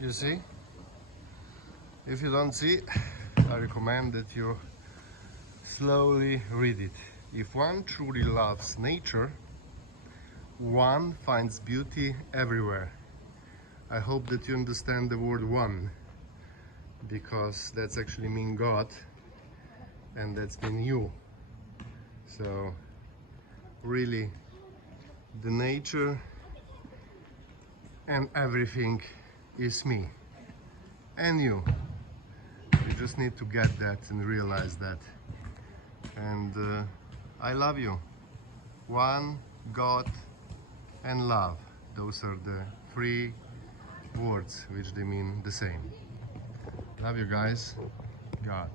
You see? If you don't see, I recommend that you slowly read it. If one truly loves nature, one finds beauty everywhere. I hope that you understand the word one, because that's actually mean God, and that's mean you. So really, the nature and everything is me and you. You just need to get that and realize that. And I love you. One, God, and love. Those are the three words which they mean the same. Love you guys. God.